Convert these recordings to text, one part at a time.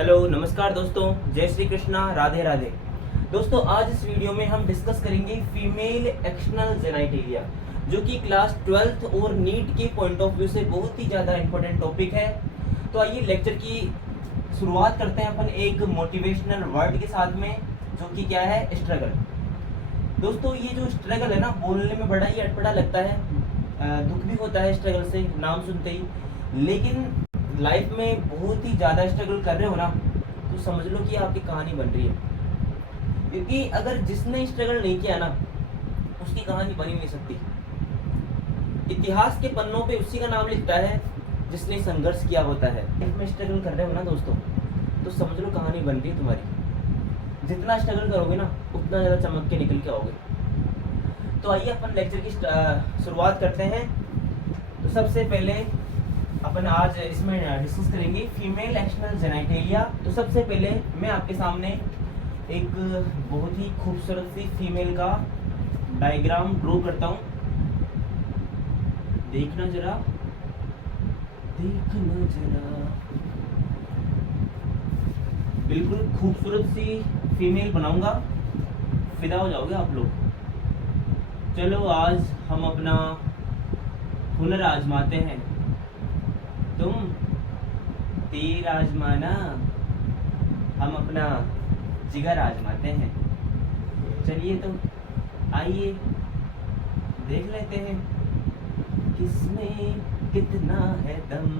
Hello नमस्कार दोस्तों, जय श्री कृष्णा, राधे राधे। दोस्तों आज इस वीडियो में हम डिस्कस करेंगे फीमेल एक्शनल जेनाइटेलिया, जो कि क्लास 12th और नीट के पॉइंट ऑफ व्यू से बहुत ही ज़्यादा इंपॉर्टेंट टॉपिक है। तो आइए लेक्चर की शुरुआत करते हैं अपन एक मोटिवेशनल वर्ड के साथ में, जो कि क्या है, स्ट्रगल। दोस्तों ये जो स्ट्रगल है ना, बोलने में बड़ा ही अटपटा लगता है, दुख भी होता है स्ट्रगल से नाम सुनते ही, लेकिन लाइफ में बहुत ही ज़्यादा स्ट्रगल कर रहे हो ना, तो समझ लो कि आपकी कहानी बन रही है। क्योंकि अगर जिसने स्ट्रगल नहीं किया ना, उसकी कहानी बन ही नहीं सकती। इतिहास के पन्नों पे उसी का नाम लिखता है जिसने संघर्ष किया होता है। लाइफ में स्ट्रगल कर रहे हो ना दोस्तों, तो समझ लो कहानी बन रही है तुम्हारी। जितना स्ट्रगल करोगे ना, उतना ज़्यादा चमक के निकल के आओगे। तो आइए अपन लेक्चर की शुरुआत करते हैं। तो सबसे पहले अपन आज इसमें डिस्कस करेंगे फीमेल एक्शनल जेनाइटेलिया। तो सबसे पहले मैं आपके सामने एक बहुत ही खूबसूरत सी फीमेल का डायग्राम ड्रॉ करता हूँ। देखना जरा, देखना जरा, बिल्कुल खूबसूरत सी फीमेल बनाऊंगा, फिदा हो जाओगे आप लोग। चलो आज हम अपना हुनर आजमाते हैं। तुम तीर आजमाना, हम अपना जिगर आजमाते हैं। चलिए तो आइए देख लेते हैं किसमें कितना है दम।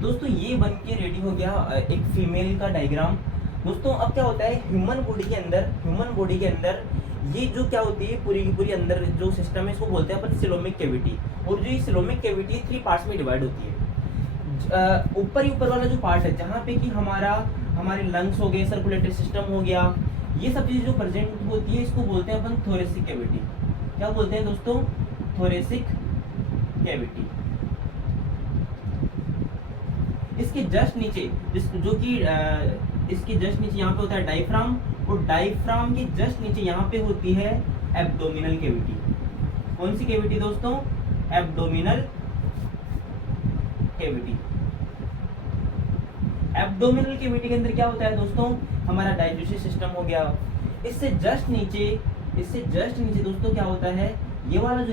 दोस्तों ये बन के रेडी हो गया एक फीमेल का डायग्राम। दोस्तों अब क्या होता है, ह्यूमन बॉडी के अंदर ये जो क्या होती है, पूरी की पूरी अंदर जो सिस्टम है, इसको बोलते हैं अपन सिलोमिक कैविटी। और जो ये सिलोमिक कैविटी 3 पार्ट्स में डिवाइड होती है। ऊपर वाला जो पार्ट है, जहाँ पे कि हमारे लंग्स हो गए, सर्कुलेटरी सिस्टम हो गया, ये सब चीजें जो प्रेजेंट होती है, इसको बोलते हैं अपन थोरेसिक कैविटी। क्या बोलते हैं दोस्तों? Thoracic cavity. इसके जस्ट नीचे इसके जस्ट नीचे यहाँ पे होता है डायफ्राम, और डायफ्राम के जस्ट नीचे यहाँ पे होती है एब्डोमिनल कैविटी। कौन सी कैविटी दोस्तों? Abdominal cavity. एब्डोमिनल कैविटी के अंदर क्या होता है दोस्तों? हमारा डाइजेस्टिव सिस्टम हो गया। इससे जस्ट नीचे दोस्तों क्या होता है, ये वाला जो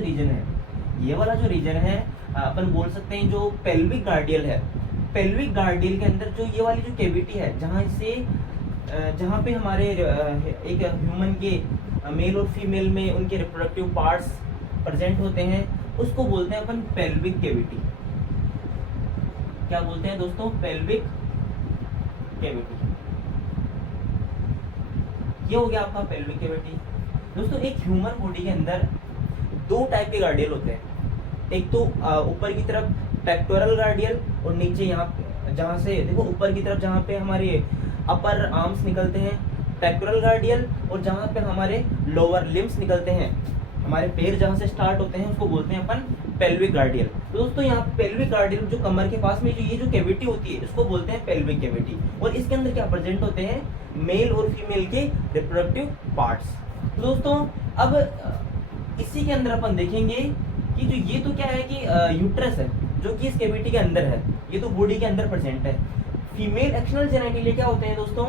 रीजन है, अपन बोल सकते हैं जो पेल्विक गार्डियल है। पेल्विक गार्डियल के अंदर जो ये वाली जो कैविटी है, जहाँ पे हमारे एक ह्यूमन के मेल और फीमेल में उनके रिप्रोडक्टिव पार्ट्स प्रेजेंट होते हैं, उसको बोलते हैं अपन पेल्विक कैविटी। क्या बोलते हैं दोस्तों? Pelvic cavity. ये हो गया आपका पेल्विक कैविटी। दोस्तों एक ह्यूमन बॉडी के अंदर 2 टाइप के गार्डियल होते हैं। एक तो ऊपर की तरफ पेक्टोरल गार्डियल, और नीचे यहाँ जहाँ से देखो ऊपर की तरफ जहाँ पे हमारे अपर आर्म्स निकलते हैं, पेक्टोरल गार्डियल, और जहाँ पे हमारे लोअर लिम्स निकलते हैं, हमारे पैर जहाँ से स्टार्ट होते हैं, उसको बोलते हैं अपन पेल्विक गार्डियल। तो दोस्तों यहाँ पेल्विक गार्डियल जो कमर के पास में ये जो कैविटी होती है, इसको बोलते हैं पेल्विक कैविटी। और इसके अंदर क्या प्रेजेंट होते हैं? मेल और फीमेल के रिप्रोडक्टिव पार्ट्स। तो दोस्तों अब इसी के अंदर अपन देखेंगे कि जो ये तो क्या है कि यूट्रस है, जो कि इस कैविटी के अंदर है, ये तो बॉडी के अंदर प्रेजेंट है। फीमेल एक्शनल जेनाइटेलिया क्या होते हैं दोस्तों?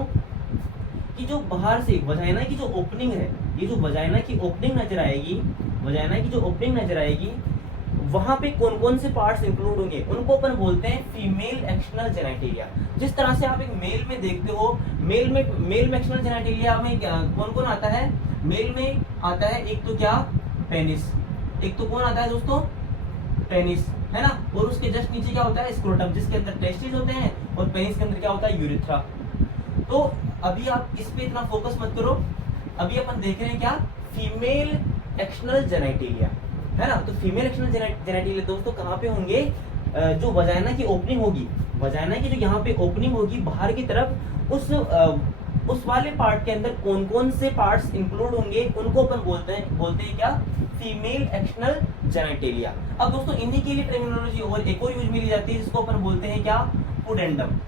कि जो बाहर से वजाइना की जो ओपनिंग है, ये जो वजाइना की ओपनिंग नजर आएगी, वहां पे कौन कौन से पार्ट्स इंक्लूड होंगे, उनको अपन बोलते हैं फीमेल एक्शनल जेनाइटेलिया। जिस तरह से आप एक मेल में देखते हो, मेल में एक्शनल जेनाइटेलिया में कौन कौन आता है? मेल में आता है एक तो क्या, पेनिस। एक तो कौन आता है दोस्तों? पेनिस, है ना। और उसके जस्ट नीचे क्या होता है? स्क्रोटम, जिसके अंदर टेस्टिस होते हैं, और पेनिस के अंदर क्या होता है? यूरिथ्रा। तो अभी आप इस पे इतना फोकस मत करो, अभी अपन देख रहे हैं क्या, फीमेल एक्शनल जेनाइटेलिया, है ना। तो फीमेल एक्शनल जेनाइटेलिया दोस्तों कहाँ पे होंगे? जो वजाइना की ओपनिंग होगी, वजाइना की जो यहाँ पे ओपनिंग होगी बाहर की तरफ, उस वाले पार्ट के अंदर कौन कौन से पार्ट्स इंक्लूड होंगे, उनको अपन बोलते हैं क्या, फीमेल एक्शनल जेनाइटेलिया। अब दोस्तों इन्हीं के लिए टर्मिनोलॉजी और एक और यूज मिली जाती है, जिसको अपन बोलते हैं क्या, पुडेंडम।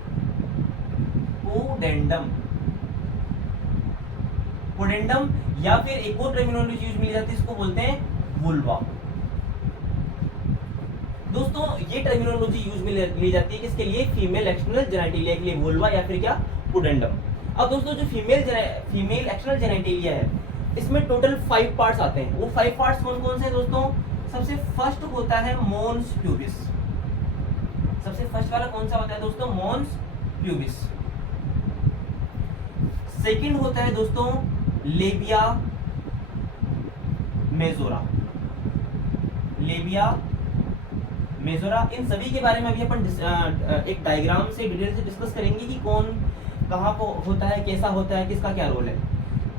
पुडेंडम, या फिर एक और टर्मिनोलॉजी यूज मिली जाती है, इसको बोलते हैं वुल्वा। दोस्तों ये टर्मिनोलॉजी यूज में ली जाती है किसके लिए, फीमेल एक्सटर्नल जेनिटेलिया के लिए, वुल्वा या फिर क्या, पुडेंडम। अब दोस्तों जो फीमेल एक्सटर्नल जेनिटेलिया है इसमें टोटल 5 पार्ट्स आते हैं। वो 5 पार्ट्स कौन कौन से हैं दोस्तों? सबसे फर्स्ट होता है मोन्स प्यूबिस। सबसे फर्स्ट वाला कौन सा होता है दोस्तों? मोन्स प्यूबिस। सेकंड होता है दोस्तों लेबिया मेजोरा। लेबिया मेजोरा, इन सभी के बारे में अभी अपन एक डायग्राम से डिटेल से डिस्कस करेंगे कि कौन कहाँ को होता है, कैसा होता है, किसका क्या रोल है।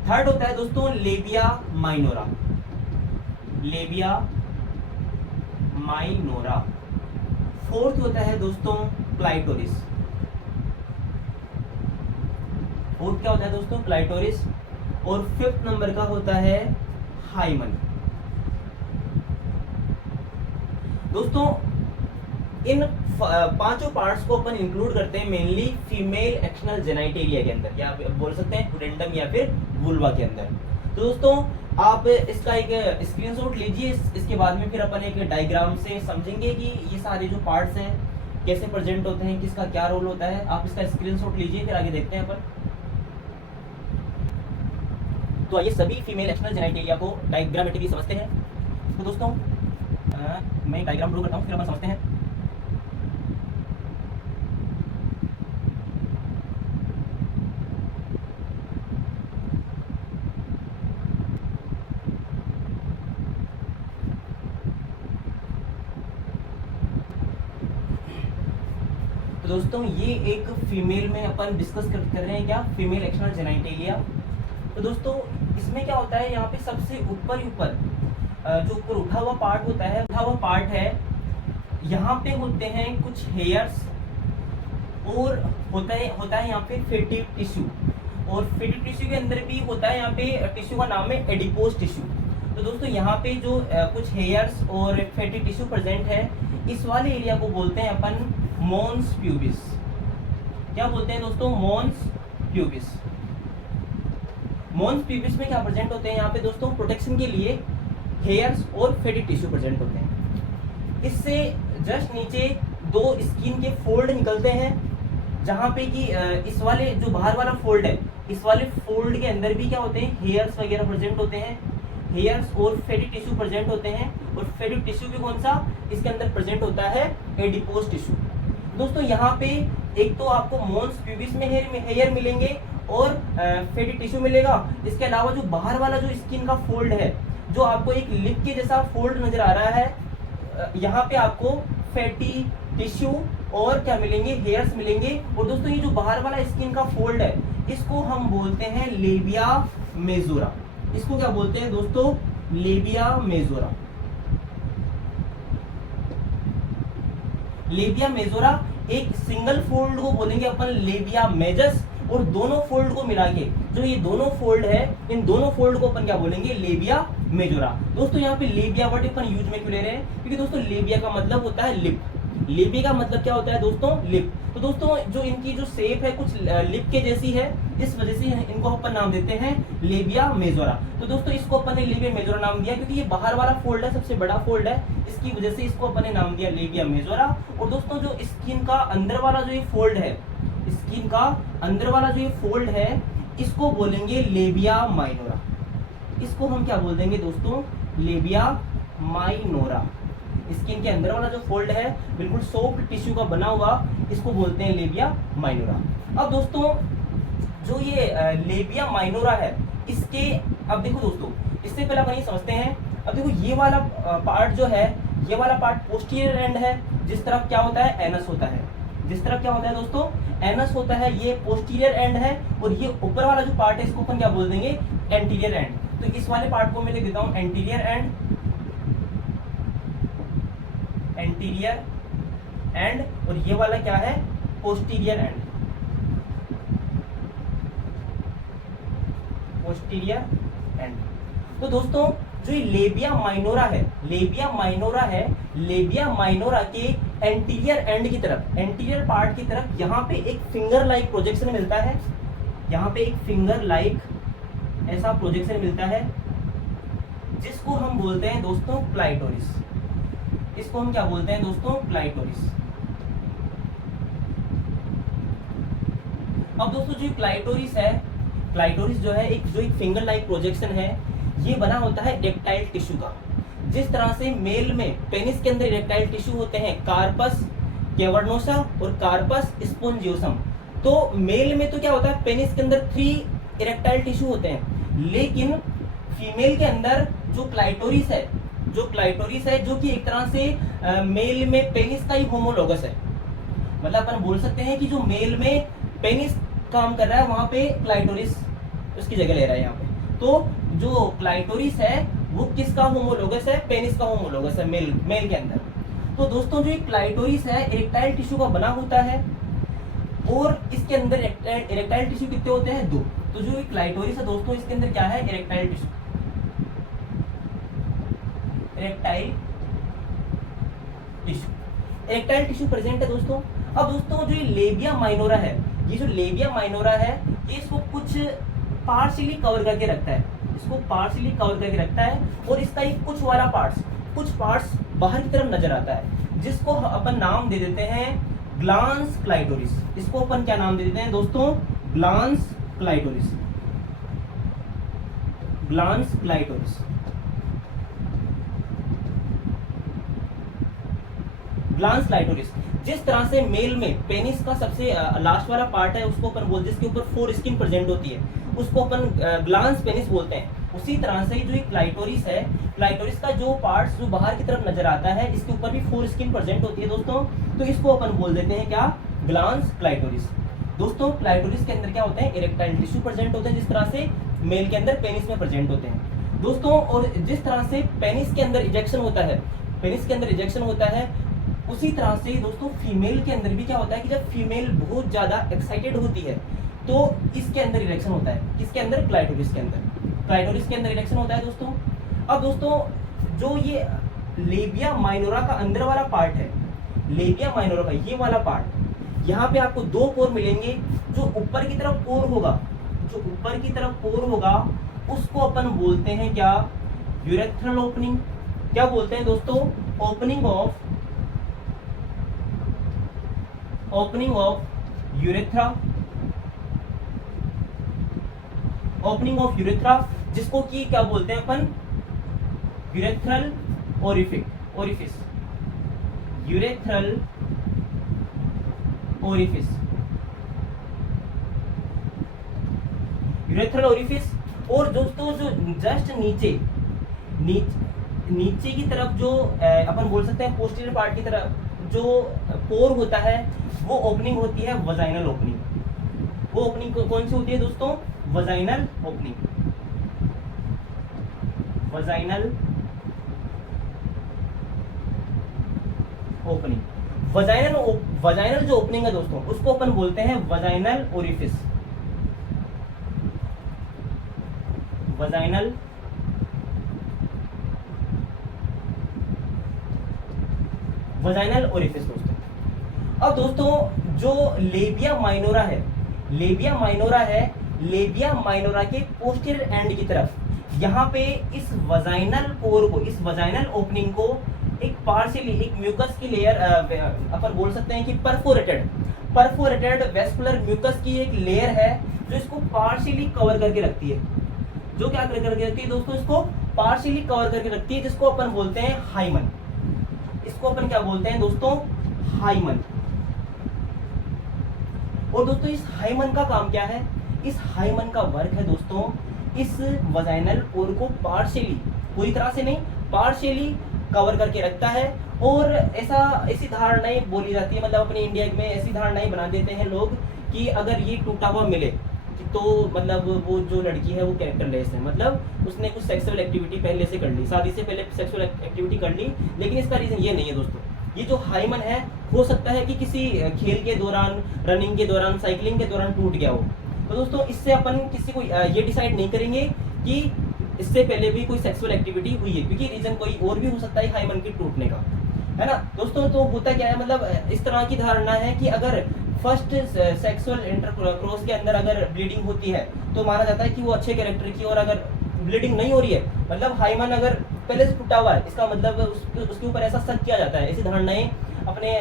थर्ड होता है दोस्तों labia minora. Labia minora. Fourth होता है दोस्तों क्लाइटोरिस। फोर्थ क्या होता है दोस्तों? क्लाइटोरिस। और फिफ्थ नंबर का होता है हाइमन। दोस्तों इन पांचों पार्ट्स को अपन इंक्लूड करते हैं मेनली फीमेल एक्सटर्नल जेनिटेलिया के अंदर, या बोल सकते हैं पुडेंडम या फिर वुल्वा के अंदर। तो दोस्तों आप इसका एक स्क्रीनशॉट लीजिए, इसके बाद में फिर अपन एक डायग्राम से समझेंगे कि ये सारे जो पार्ट्स हैं कैसे प्रेजेंट होते हैं, किसका क्या रोल होता है। आप इसका स्क्रीनशॉट लीजिए, फिर आगे देखते हैं अपन। तो आइए सभी फीमेल एक्सटर्नल जेनिटेलिया को डायग्रामेटिकली समझते हैं। तो दोस्तों मैं डायग्राम ड्रॉ करता हूँ, फिर अपन समझते हैं। तो दोस्तों ये एक फीमेल में अपन डिस्कस कर रहे हैं क्या, फीमेल एक्सटर्नल जेनिटेलिया। तो दोस्तों इसमें क्या होता है, यहाँ पे सबसे ऊपर जो ऊपर उठा हुआ पार्ट होता है, उठा हुआ पार्ट है, यहाँ पे होते हैं कुछ हेयर्स और होता है यहाँ पे फैटी टिश्यू। और फैटी टिश्यू के अंदर भी होता है यहाँ पे टिश्यू का नाम है एडिपोज टिश्यू। तो दोस्तों यहाँ पे जो कुछ हेयर्स और फैटी टिश्यू प्रेजेंट है, इस वाले एरिया को बोलते हैं अपन मोन्स प्यूबिस। क्या बोलते हैं दोस्तों? मोन्स प्यूबिस। मोन्स प्यूबिस में क्या प्रेजेंट होते हैं यहाँ पे दोस्तों? प्रोटेक्शन के लिए हेयर्स और फैटी टिश्यू प्रेजेंट होते हैं। इससे जस्ट नीचे 2 स्किन के फोल्ड निकलते हैं, जहाँ पे कि इस वाले जो बाहर वाला फोल्ड है, इस वाले फोल्ड के अंदर भी क्या होते हैं, हेयर्स वगैरह प्रेजेंट होते हैं। हेयर्स और फैटी टिश्यू प्रेजेंट होते हैं। और फैटी टिश्यू भी कौन सा इसके अंदर प्रेजेंट होता है? Adipose tissue. दोस्तों यहाँ पे एक तो आपको मोन्स प्यूबिस में हेयर मिलेंगे और फैटी टिश्यू मिलेगा। इसके अलावा जो बाहर वाला जो स्किन का फोल्ड है, जो आपको एक लिप के जैसा फोल्ड नजर आ रहा है, यहाँ पे आपको फैटी टिश्यू और क्या मिलेंगे, हेयर्स मिलेंगे। और दोस्तों ये जो बाहर वाला स्किन का फोल्ड है, इसको हम बोलते हैं लेबिया मेजोरा। इसको क्या बोलते हैं दोस्तों? Labia majora. लेबिया मेजोरा एक सिंगल फोल्ड को बोलेंगे अपन लेबिया मेजस, और दोनों फोल्ड को मिला के जो ये दोनों फोल्ड है, इन दोनों फोल्ड को अपन क्या बोलेंगे? Labia majora. दोस्तों यहाँ पे लेबिया वर्ड अपन यूज में क्यों ले रहे हैं? क्योंकि दोस्तों लेबिया का मतलब होता है लिप। लेबिया का मतलब क्या होता है दोस्तों? लिप। तो दोस्तों जो इनकी जो शेप है कुछ लिप के जैसी है, इस वजह से इनको अपन नाम देते हैं लेबिया मेजोरा। तो दोस्तों इसको अपन ने लेबिया मेजोरा नाम दिया क्योंकि ये बाहर वाला फोल्ड है, सबसे बड़ा फोल्ड है, इसकी वजह से इसको अपन ने नाम दिया लेबिया मेजोरा। और दोस्तों जो स्किन का अंदर वाला जो ये फोल्ड है, स्किन का अंदर वाला जो ये फोल्ड है, इसको बोलेंगे लेबिया माइनोरा। इसको हम क्या बोल देंगे दोस्तों? Labia minora. स्किन के अंदर वाला जो फोल्ड है बिल्कुल सॉफ्ट टिश्यू का बना हुआ, इसको बोलते हैं लेबिया माइनोरा। अब दोस्तों जो ये लेबिया माइनोरा है, इसके अब देखो दोस्तों, इससे पहले अपन ये समझते हैं। अब देखो ये वाला पार्ट जो है, ये वाला पार्ट पोस्टीरियर एंड है, जिस तरफ क्या होता है? एनस होता है। जिस तरफ क्या होता है दोस्तों? एनस होता है, ये पोस्टीरियर एंड है। और ये ऊपर वाला जो पार्ट है, इसको अपन क्या बोल देंगे? Anterior and. तो इस वाले पार्ट को मैं लिख देता हूं एंटीरियर एंड। Anterior and. और ये वाला क्या है? Posterior and. Posterior and. तो दोस्तों जो ये लेबिया माइनोरा है, लेबिया माइनोरा है, लेबिया माइनोरा के एंटीरियर एंड की तरफ, एंटीरियर पार्ट की तरफ यहाँ पे एक फिंगर लाइक प्रोजेक्शन मिलता है। यहाँ पे एक फिंगर लाइक ऐसा प्रोजेक्शन मिलता है, जिसको हम बोलते हैं दोस्तों क्लाइटोरिस। इसको हम क्या बोलते हैं दोस्तों, क्लाइटोरिस। अब दोस्तों जो क्लाइटोरिस है, क्लाइटोरिस जो है एक फिंगर लाइक प्रोजेक्शन है, ये बना होता है इरेक्टाइल टिश्यू का। जिस तरह से मेल में पेनिस के अंदर इरेक्टाइल टिश्यू होते हैं, कार्पस कैवर्नोसा और कार्पस स्पोंजियोसम। तो मेल में तो क्या होता है, पेनिस के अंदर 3 इरेक्टाइल टिश्यू होते हैं, लेकिन फीमेल के अंदर जो क्लाइटोरिस है, जो कि एक तरह से मेल में पेनिस का ही होमोलोगस है। मतलब अपन बोल सकते हैं कि जो मेल में पेनिस काम कर रहा है, वहां पे क्लाइटोरिस उसकी जगह ले रहा है यहाँ पे। तो जो क्लाइटोरिस है वो किसका होमोलोगस है, पेनिस का होमोलोगस है मेल के अंदर। तो दोस्तों जो क्लाइटोरिस है इरेक्टाइल टिश्यू का बना होता है, और इसके अंदर इरेक्टाइल टिश्यू कितने होते हैं, 2। तो जो क्लाइटोरिस है दोस्तों, इसके अंदर क्या है, erectile tissue, erectile tissue present है दोस्तों। अब दोस्तों जो लेबिया माइनोरा है, ये जो लेबिया माइनोरा है, ये इसको कुछ पार्शियली कवर करके रखता है, और इसका एक कुछ पार्ट्स बाहर की तरफ नजर आता है, जिसको अपन नाम दे देते हैं ग्लांस क्लाइटोरिस। इसको अपन क्या नाम दे देते हैं दोस्तों, ग्लांस क्लाइटोरिस। Glance clitoris. जिस तरह से मेल में पेनिस का सबसे लास्ट वाला पार्ट है, उसको अपन बोलते हैं, जिसके ऊपर 4 स्किन प्रेजेंट होती है, उसको अपन ग्लांस पेनिस बोलते हैं। उसी तरह से जो क्लाइटोरिस है, क्लाइटोरिस का जो पार्ट्स जो बाहर की तरफ नजर आता है, इसके ऊपर भी 4 स्किन प्रेजेंट होती है दोस्तों। तो इसको अपन बोल देते हैं क्या, ग्लांस क्लाइटोरिस। दोस्तों क्लाइटोरिस के अंदर क्या होते हैं, इरेक्टाइल टिश्यू प्रेजेंट होते हैं, जिस तरह से मेल के अंदर पेनिस में प्रेजेंट होते हैं दोस्तों। और जिस तरह से पेनिस के अंदर इजेक्शन होता है, उसी तरह से दोस्तों फीमेल के अंदर भी क्या होता है कि जब फीमेल बहुत ज्यादा एक्साइटेड होती है, तो इसके अंदर इरेक्शन होता है। किसके अंदर, क्लाइटोरिस के अंदर इरेक्शन होता है दोस्तों। अब दोस्तों जो ये लेबिया माइनोरा का अंदर वाला पार्ट है, लेबिया माइनोरा का ये वाला पार्ट, यहाँ पे आपको 2 पोर मिलेंगे। जो ऊपर की तरफ पोर होगा, उसको अपन बोलते हैं क्या, यूरेथ्रल ओपनिंग। क्या बोलते हैं दोस्तों, ओपनिंग ऑफ यूरेथ्रा, जिसको कि क्या बोलते हैं अपन, यूरेथ्रल ओरिफिस। और दोस्तों जो जस्ट नीचे की तरफ जो अपन बोल सकते हैं पोस्टीरियर पार्ट की तरफ जो पोर होता है, वो ओपनिंग होती है वजाइनल ओपनिंग। वो ओपनिंग कौन सी होती है दोस्तों, वजाइनल ओपनिंग। वजाइनल जो ओपनिंग है दोस्तों, उसको अपन बोलते हैं वजाइनल ओरिफिस। वजाइनल ओरिफिस दोस्तों। अब दोस्तों जो लेबिया माइनोरा है, लेबिया माइनोरा के पोस्टीरियर एंड की तरफ, यहाँ पे इस वजाइनल पोर को, इस वजाइनल ओपनिंग को एक पार्शियली, एक म्यूकस की लेयर, अपन बोल सकते हैं कि परफोरेटेड वेस्कुलर म्यूकस की एक लेयर है, जो इसको पार्शियली कवर करके रखती है। जो क्या करके रखती है दोस्तों, इसको पार्शियली कवर करके रखती है, जिसको अपन बोलते हैं हाइमन। इसको अपन क्या बोलते हैं दोस्तों, हाइमन। और दोस्तों इस हाइमन का काम क्या है, इस हाइमन का वर्क है दोस्तों, इस वजाइनल पोर को पार्शियली, पूरी तरह से नहीं, पार्शियली कवर करके रखता है। और ऐसी धारणाएं बोली जाती है, मतलब अपने इंडिया में ऐसी धारणाएं बना देते हैं लोग कि अगर ये टूटा हुआ मिले तो मतलब वो जो लड़की है वो कैरेक्टरलेस है, मतलब उसने कुछ सेक्सुअल एक्टिविटी पहले से कर ली, शादी से पहले सेक्सुअल एक्टिविटी कर ली। लेकिन इसका रीजन ये नहीं है दोस्तों। ये जो हाइमन है, हो सकता है कि किसी खेल के दौरान, रनिंग के दौरान, साइकिलिंग के दौरान टूट गया हो। तो दोस्तों इससे अपन किसी को ये डिसाइड नहीं करेंगे कि इससे पहले भी कोई सेक्सुअल एक्टिविटी हुई है, क्योंकि रीजन कोई और भी हो सकता है हाइमन के टूटने का, है ना दोस्तों। तो होता क्या है, मतलब इस तरह की धारणा है कि अगर फर्स्ट सेक्सुअल इंटरकोर्स के अंदर अगर ब्लीडिंग होती है, तो माना जाता है कि वो अच्छे कैरेक्टर की, और अगर ब्लीडिंग नहीं हो रही है, मतलब हाइमन अगर पहले से टूटा हुआ है, इसका मतलब उसके ऊपर ऐसा शक किया जाता है, ऐसी धारणाएं अपने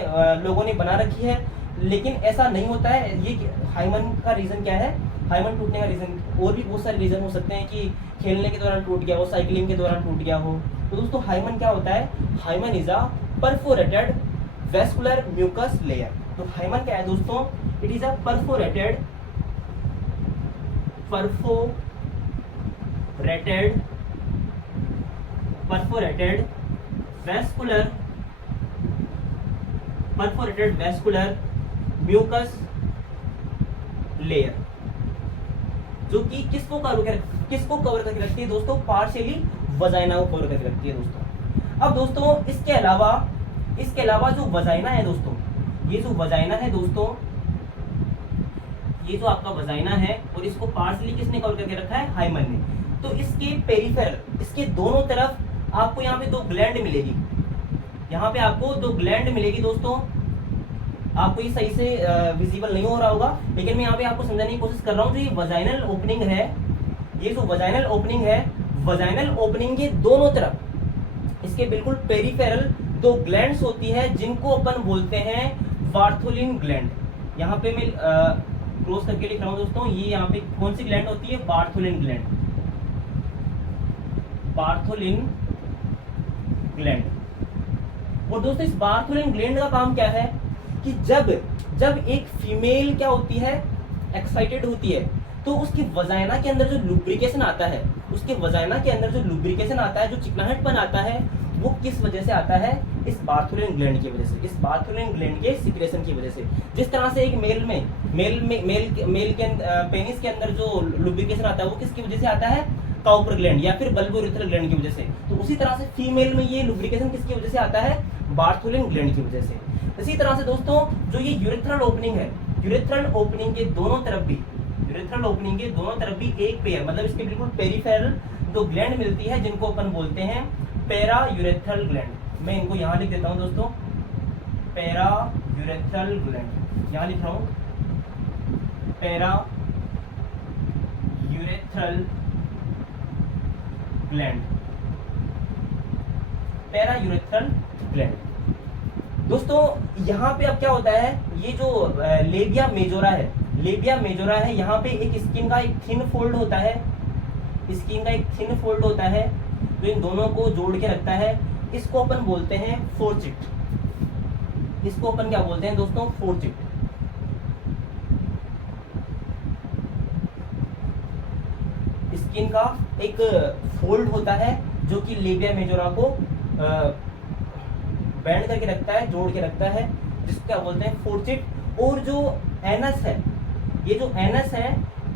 लोगों ने बना रखी है, लेकिन ऐसा नहीं होता है। ये हाइमन का रीजन क्या है, हाइमन टूटने का रीजन और भी बहुत सारे रीजन हो सकते हैं कि खेलने के दौरान टूट गया हो, साइकिलिंग के दौरान टूट गया हो। तो दोस्तों हाइमन क्या होता है, hymen is a perforated vascular mucus layer. तो हाइमन क्या है दोस्तों, it is a perforated vascular mucus layer, जो कि किसको कवर करके रखती है दोस्तों, पार्शियली वजाइना को कवर करके रखती है दोस्तों। अब दोस्तों इसके अलावा जो वजाइना है दोस्तों, ये जो वजाइना है दोस्तों, ये जो आपका वजाइना है और इसको पार्शियली किसने कवर करके रखा है, हाइमन ने। तो इसके पेरिफेरल, इसके दोनों तरफ आपको यहाँ पे 2 ग्लैंड मिलेगी, यहाँ पे आपको 2 ग्लैंड मिलेगी दोस्तों। आपको ये सही से विजिबल नहीं हो रहा होगा, लेकिन मैं यहाँ पे आपको समझाने की कोशिश कर रहा हूँ। जो ये वजाइनल ओपनिंग है, ये जो वजाइनल ओपनिंग है, वजाइनल ओपनिंग के दोनों तरफ इसके बिल्कुल पेरिफेरल 2 ग्लैंड्स होती है, जिनको अपन बोलते हैं बार्थोलिन ग्लैंड। यहाँ पे मैं क्रॉस करके लिख रहा हूँ दोस्तों, ये यहाँ पे कौन सी ग्लैंड होती है, बार्थोलिन ग्लैंड, बार्थोलिन ग्लैंड। और दोस्तों इस बार्थोलिन ग्लैंड का काम क्या है कि जब एक फीमेल क्या होती है, एक्साइटेड होती है, तो उसकी वजाइना के अंदर जो लुब्रिकेशन आता है, उसके वजाइना के अंदर जो लुब्रिकेशन आता है, जो चिकनाहटपन आता है, वो किस वजह से आता है, इस बार्थोलिन ग्लैंड की वजह से, इस बार्थोलिन ग्लैंड के सिक्रेशन की वजह से। जिस तरह से एक मेल के पेनिस के अंदर जो लुब्रिकेशन आता है, वो किसकी वजह से आता है, काउपर ग्लैंड या फिर बल्बोरेथ्रल ग्लैंड की वजह से। तो उसी तरह से फीमेल में ये लुब्रिकेशन किसकी वजह से आता है, बार्थोलिन ग्लैंड की वजह से। इसी तरह से दोस्तों जो ये यूरेथ्रल ओपनिंग है, यूरेथ्रल ओपनिंग के दोनों तरफ भी एक पेयर, मतलब इसके बिल्कुल पेरिफेरल 2 ग्लैंड मिलती है, जिनको अपन बोलते हैं पैरा यूरेथ्रल ग्लैंड। मैं इनको यहाँ लिख देता हूँ दोस्तों, पैरा यूरेथ्रल ग्लैंड, यहाँ लिख रहा हूँ para urethral gland, para urethral gland. दोस्तों यहाँ पे अब क्या होता है, ये जो लेबिया मेजोरा है, यहाँ पे एक स्किन का एक थिन फोल्ड होता है, जो इन दोनों को जोड़ के रखता है। इसको अपन बोलते हैं फोर्चिट, इसको अपन क्या बोलते हैं दोस्तों, फोर्चिट। स्किन का एक फोल्ड होता है जो कि लेबिया मेजोरा को बैंड करके रखता है, जोड़ के रखता है, जिसको क्या बोलते हैं, फोर्चिट। और जो एनस है, ये जो एनस है,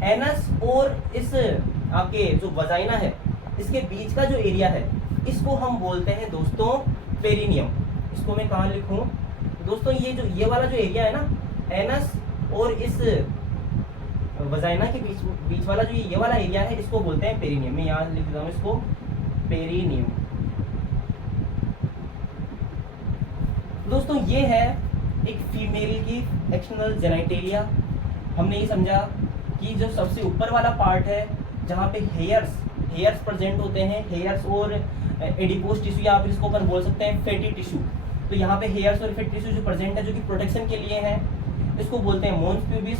एनस और इस आपके जो वजाइना है, इसके बीच का जो एरिया है, इसको हम बोलते हैं दोस्तों पेरिनियम। इसको मैं कहाँ लिखूं दोस्तों, ये वाला जो एरिया है ना, एनस और इस वजाइना के बीच वाला जो ये वाला एरिया है, इसको बोलते हैं पेरिनियम। मैं यहाँ लिख देता हूँ इसको, पेरिनियम। दोस्तों ये है एक फीमेल की एक्सटर्नल जेनिटलिया। हमने ये समझा कि जो सबसे ऊपर वाला पार्ट है, जहाँ पे हेयर्स प्रेजेंट होते हैं, हेयर्स और एडिपोज टिश्यू, या आप इसको अपन बोल सकते हैं फैटी टिश्यू। तो यहाँ पे हेयर्स और फैटी टिश्यू जो प्रेजेंट है, जो कि प्रोटेक्शन के लिए है, इसको बोलते हैं मोन्स प्यूबिस।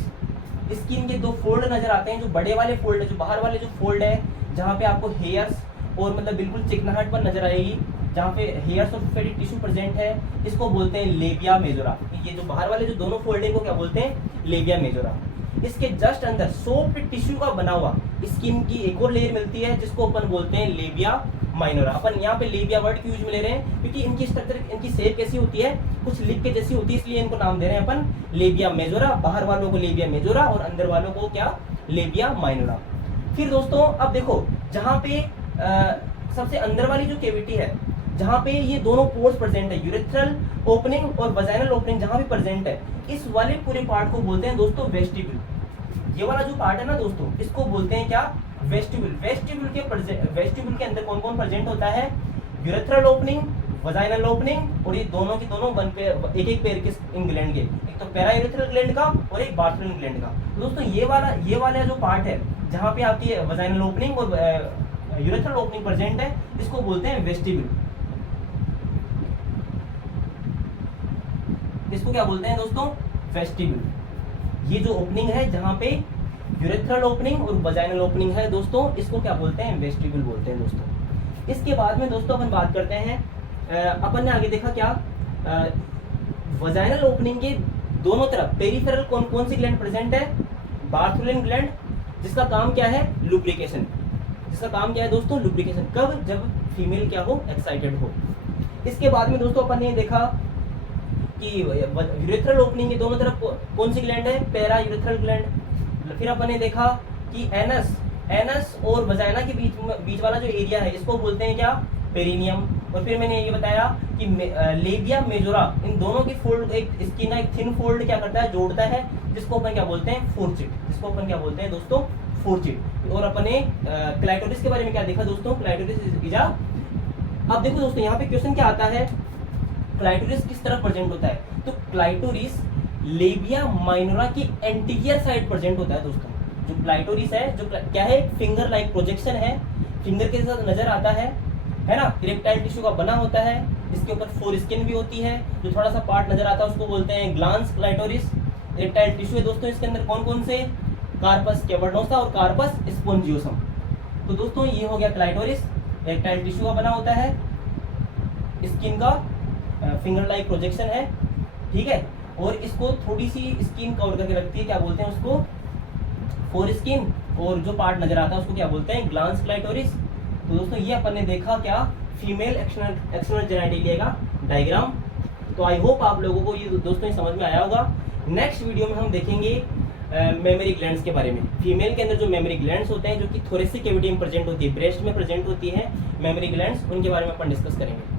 स्किन के 2 फोल्ड नजर आते हैं, जो बड़े वाले फोल्ड है, जो बाहर वाले जो फोल्ड है, जहाँ पे आपको हेयर्स और मतलब बिल्कुल चिकनाहट पर नजर आएगी, जहाँ पे हेयर्स और फैटी टिश्यू प्रेजेंट है, इसको बोलते हैं लेबिया मेजोरा। ये जो बाहर वाले जो दोनों फोल्ड है, को क्या बोलते हैं, लेबिया मेजोरा। इसके जस्ट अंदर सॉफ्ट टिश्यू का बना हुआ स्किन की एक और लेयर मिलती है, जिसको अपन बोलते हैं लेबिया माइनोरा। अपन यहाँ पे लेबिया वर्ड की यूज में ले रहे हैं, क्योंकि इनकी स्ट्रक्चर, इनकी शेप कैसी होती है, कुछ लिप के जैसी होती है, इसलिए इनको नाम दे रहे हैं अपन लेबिया मेजोरा। बाहर वालों को लेबिया मेजोरा और अंदर वालों को क्या, लेबिया माइनोरा। फिर दोस्तों अब देखो, जहाँ पे सबसे अंदर वाली जो कैविटी है, जहाँ पे ये दोनों पोर्स प्रेजेंट है, यूरेथ्रल ओपनिंग और वजाइनल ओपनिंग जहाँ भी प्रेजेंट है, इस वाले पूरे पार्ट को बोलते हैं दोस्तों वेस्टिब्यूल। ये वाला जो पार्ट है ना दोस्तों, इसको बोलते हैं क्या, वेस्टिब्यूल। वेस्टिब्यूल के अंदर कौन कौन प्रेजेंट होता है, यूरेथ्रल ओपनिंग, वजाइनल ओपनिंग, और ये दोनों के दोनों एक एक पेयर के इन ग्लैंड के, एक तो पैरा यूरेथ्रल ग्लैंड का और एक बार्थोलिन ग्लैंड का। दोस्तों ये वाला जो पार्ट है, जहाँ पे आपकी वजाइनल ओपनिंग और यूरेथ्रल ओपनिंग प्रेजेंट है, इसको बोलते हैं वेस्टिब्यूल। इसको क्या बोलते हैं दोस्तों? वेस्टिब्यूल। ये जो ओपनिंग है जहां पे यूरेथ्रल ओपनिंग और वजाइनल ओपनिंग है दोस्तों, इसको क्या बोलते हैं? वेस्टिब्यूल बोलते हैं दोस्तों। इसके बाद में दोस्तों अपन बात करते हैं, अपन ने आगे देखा क्या, वजाइनल ओपनिंग के दोनों तरफ पेरिफेरल कौन कौन सी ग्लैंड प्रेजेंट है? बार्थुलिन ग्लैंड, जिसका काम क्या है? लुब्रिकेशन। जिसका काम क्या है दोस्तों? लुब्रिकेशन। कब? जब फीमेल क्या हो? एक्साइटेड हो। इसके बाद में दोस्तों अपन ने देखा कि यूरेथ्रल ओपनिंग के दोनों तरफ कौन सी ग्लैंड है? Para urethral gland. फिर अपन ने देखा कि एनस और वजाइना के बीच वाला जो एरिया है, इसको बोलते हैं क्या? पेरिनियम। और फिर मैंने ये बताया कि लेबिया मेजोरा, इन दोनों की फोल्ड, एक इसकी ना एक थिन फोल्ड क्या करता है? जोड़ता है, जिसको अपन क्या बोलते हैं? फोर्चिट। जिसको अपन क्या बोलते हैं दोस्तों? फोर्चिट। और अपन ने क्लाइटोरिस के बारे में क्या देखा दोस्तों? Clitoris is. अब देखो दोस्तों, यहाँ पे क्वेश्चन क्या आता है, क्लाइटोरिस किस तरह प्रेजेंट होता है? तो क्लाइटोरिस लेबिया माइनोरा की एंटीरियर साइड प्रेजेंट होता है दोस्तों। जो क्लाइटोरिस है, जो क्या है? फिंगर लाइक प्रोजेक्शन है, फिंगर के साथ नजर आता है ना? इरेक्टाइल टिश्यू का बना होता है। इसके ऊपर फोर स्किन भी होती है, जो थोड़ा सा पार्ट नजर आता है उसको बोलते हैं ग्लांस क्लाइटोरिस। इरेक्टाइल टिश्यू है दोस्तों, इसके अंदर कौन कौन से? कार्पस कैवर्नोसा और कार्पस स्पोंजियोसम। तो दोस्तों ये हो गया क्लाइटोरिस, इरेक्टाइल टिश्यू का बना होता है, स्किन का फिंगर लाइक प्रोजेक्शन है, ठीक है। और इसको थोड़ी सी स्किन कवर करके रखती है, क्या बोलते हैं उसको? Four skin. और जो पार्ट नजर आता है उसको क्या बोलते हैं? Glans clitoris. तो दोस्तों ये अपन ने देखा क्या? फीमेल एक्सटर्नल जेनिटलिया का डायग्राम। तो आई होप आप लोगों को ये दोस्तों समझ में आया होगा। नेक्स्ट वीडियो में हम देखेंगे मेमोरी ग्लैंड्स के बारे में। फीमेल के अंदर जो मेमोरी ग्लैंड्स होते हैं, जो कि थोरेसिक कैविटी में प्रेजेंट होती है, ब्रेस्ट में प्रेजेंट होती है मेमोरी ग्लैंड्स, उनके बारे में अपन डिस्कस करेंगे।